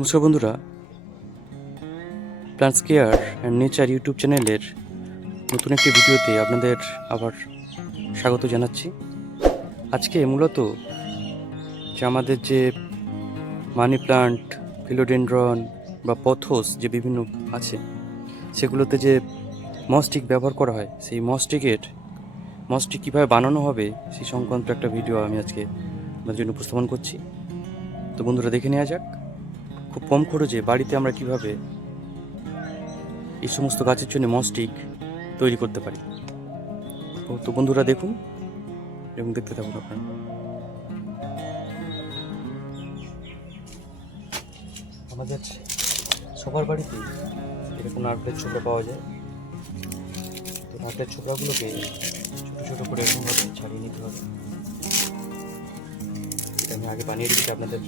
নমস্কার বন্ধুরা, plants care and nature YouTube চ্যানেলের নতুন একটি ভিডিওতে আপনাদের আবার স্বাগত জানাচ্ছি। আজকে মূলত যে আমাদের যে মানি প্লান্ট, ফিলোডেনড্রন বা পথস যে বিভিন্ন আছে, সেগুলোতে যে মসটিক ব্যবহার করা হয়, সেই মসটিক কীভাবে বানানো হবে সেই সংক্রান্ত একটা ভিডিও আমি আজকে আপনাদের জন্য উপস্থাপন করছি। তো বন্ধুরা, দেখে নেওয়া যাক খুব কম খরচে বাড়িতে আমরা কিভাবে এই সমস্ত গাছের জন্য মসটিক তৈরি করতে পারি। তো বন্ধুরা দেখুন এবং দেখতে থাকুন আপনারা। আমাদের সবার বাড়িতেই এরকম নারকেলের ছোকরা পাওয়া যায়। তো নারকেলের ছোকরাগুলোকে ছোটো ছোটো করে এরকমভাবে ছাড়িয়ে নিতে হবে। এটা আমি আগে বানিয়ে রেখেছি, আপনাদের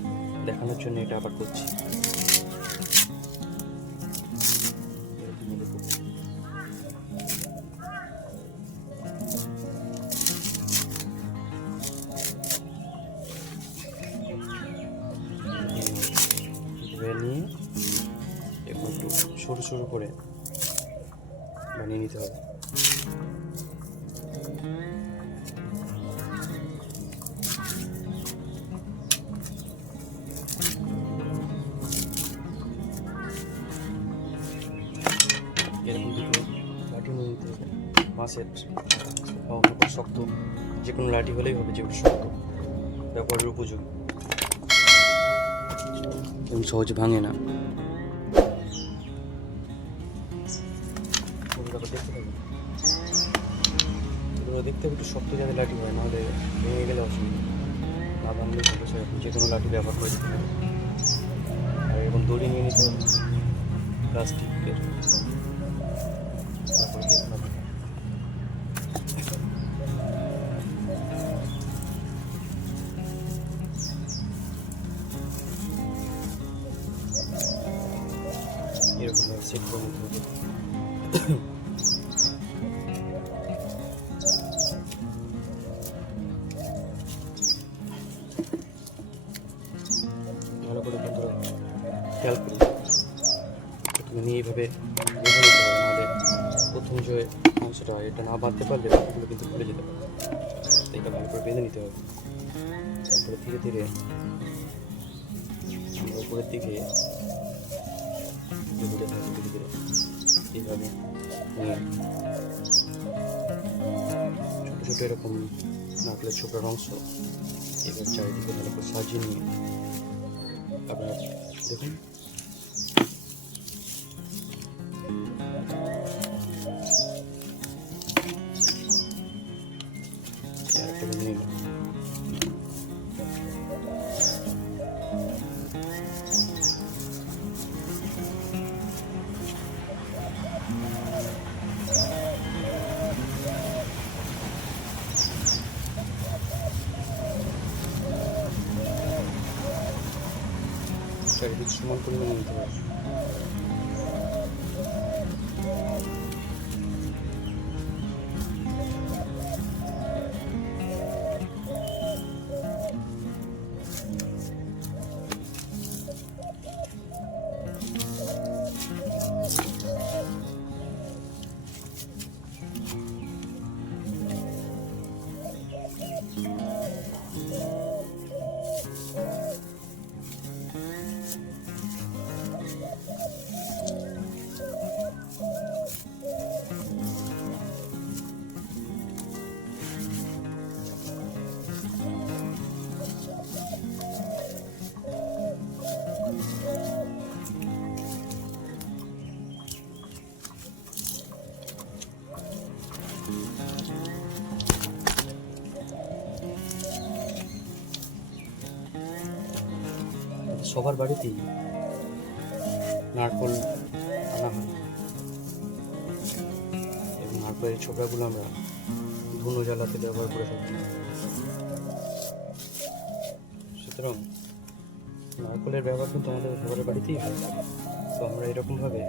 দেখানোর জন্য এটা আবার করছি। নিয়ে একটু সরু সরু করে বানিয়ে নিতে হবে। এরকম দুটো লাঠি নিয়ে নিতে হবে, বাঁশের শক্ত যে কোনো লাঠি হলেই হবে, যেগুলো শক্ত ব্যবহারের উপযোগী এবং সহজে ভাঙে না। দেখতে হবে একটু শক্ত যাতে লাঠি হয়, নাহলে ভেঙে গেলে অসুবিধা, না ভাঙলে যে কোনো লাঠি ব্যবহার করে দিতে হবে। আর এরকম দড়ি নিয়ে নিতে হবে প্লাস্টিকের। তারপরে দেখুন এরকমভাবে সেট করে নিতে হবে। ভালো করে বন্ধুরা খেয়াল করি, প্রথমে নিয়ে এইভাবে বেঁধে নিতে হবে, নাহলে প্রথম যে অংশটা এটা না বাঁধতে পারলে বাকিগুলো কিন্তু খুলে যেতে পারে। এটা ভালো করে বেঁধে নিতে হবে। তারপরে ধীরে ধীরে আমরা উপরের দিকে ধীরে ধীরে এইভাবে নিয়ে ছোটো ছোটো এরকম নারকেলের ছোকরার অংশ এবার চারিদিকে ভালো করে সাজিয়ে নিয়ে আপনারা দেখুন একটা বেঁধে নিলাম। চারিদিকে সমান পরিমাণে নিতে হবে। সবার বাড়িতেই নারকেল আনা হয় এবং নারকেলের ছোকরাগুলো আমরা ধুনো জ্বালাতে ব্যবহার করে থাকি। সুতরাং নারকেলের ব্যবহার কিন্তু আমাদের সবার বাড়িতেই হয়। তো আমরা এরকমভাবে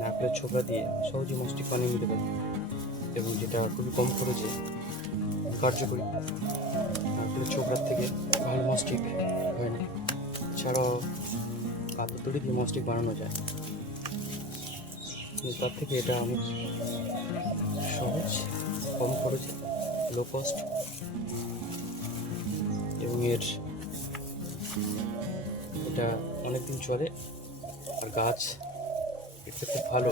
নারকেলের ছোকরা দিয়ে সহজে মসটিক বানিয়ে নিতে পারি, এবং যেটা খুবই কম খরচে কার্যকরী। নারকেলের ছোকরার থেকে ভালো মসটিক হয় না। এছাড়াও কাঠের দড়ি দিয়ে মস্টিক বানানো যায়, কিন্তু তার থেকে এটা অনেক সহজ, কম খরচে, লো কস্ট, এবং এটা অনেক দিন চলে, আর গাছ এতে খুব ভালো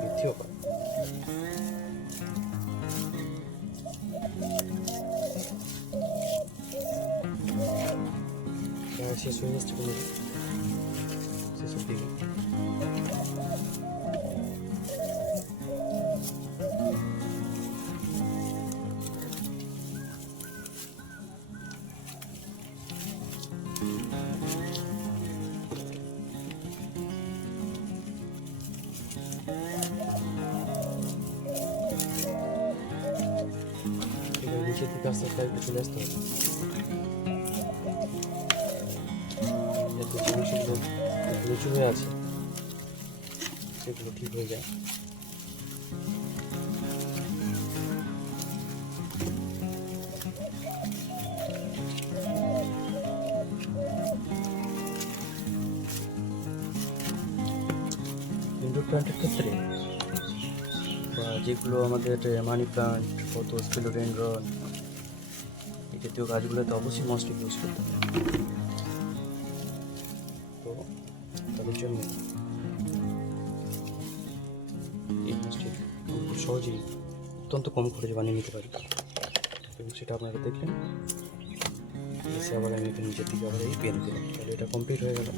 বৃদ্ধিও পায়। শেষ হয়ে যাচ্ছে কোনো শেষের দিকে। নিচের দিকে আস্তে আস্তে একটু চলে আসতে হবে, যাতে জিনিসগুলো নিচু হয়ে আছে সেগুলো ঠিক হয়ে যায়। ইনডোর প্ল্যান্টের ক্ষেত্রে বা যেগুলো আমাদের মানি প্লান্ট, পথস, ফিলোডেন্ড্রন এই জাতীয় গাছগুলোতে অবশ্যই মস্টিক ইউজ করতে হবে। তো তাদের জন্য এই মস্টিক খুব সহজেই অত্যন্ত কম খরচে বানিয়ে নিতে পারি, এবং সেটা আপনারা দেখলেন। এসে আবার আমি এখানে নিচের দিকে আবার এই পেন দিলাম, তাহলে এটা কমপ্লিট হয়ে গেল।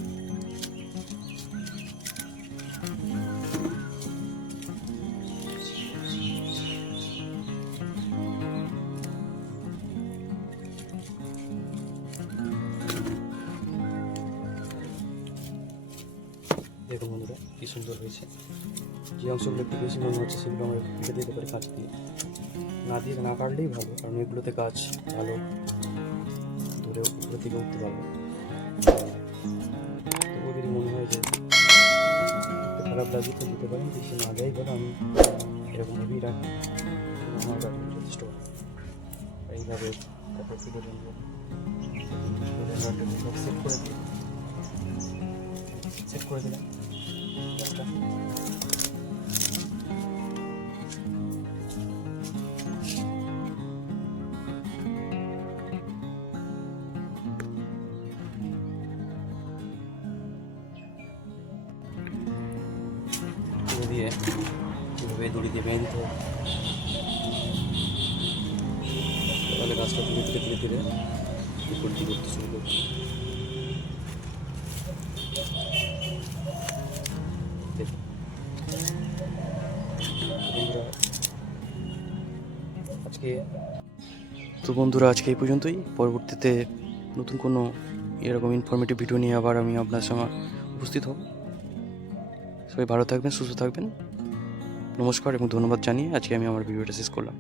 দেখুন বন্ধুরা কি সুন্দর হয়েছে। যে অংশগুলো একটু বেশি মনে হচ্ছে সেগুলো আমরা কেটে দিতে পারি কাঁচ দিয়ে, না কাটলেই ভালো, কারণ এগুলোতে গাছ ভালো দূরে উপরের দিকে উঠতে পারবে। তবুও যদি মনে হয় যে একটু খারাপ লাগে তো দিতে পারেন, বেশি না দেয় বলে আমি এরকমভাবেই রাখি, আমার গাছগুলো যথেষ্ট ভালো। এইভাবে তারপর ফিলোডেন্ড্রন সেট করে দিলাম গাছটা। দিয়ে এভাবে দড়ি দিয়ে বেঁধে দিতে হবে, তাহলে গাছটা ধীরে ধীরে ধীরে ধীরে উপর দিকে উঠতে শুরু করবে। বন্ধুরা আজকে এই পর্যন্তই। পরবর্তীতে নতুন কোনো এরকম ইনফরমেটিভ ভিডিও নিয়ে আবার আমি আপনার সঙ্গে উপস্থিত হব। সবাই ভালো থাকবেন, সুস্থ থাকবেন। নমস্কার এবং ধন্যবাদ জানিয়ে আজকে আমি আমার ভিডিওটা শেষ করলাম।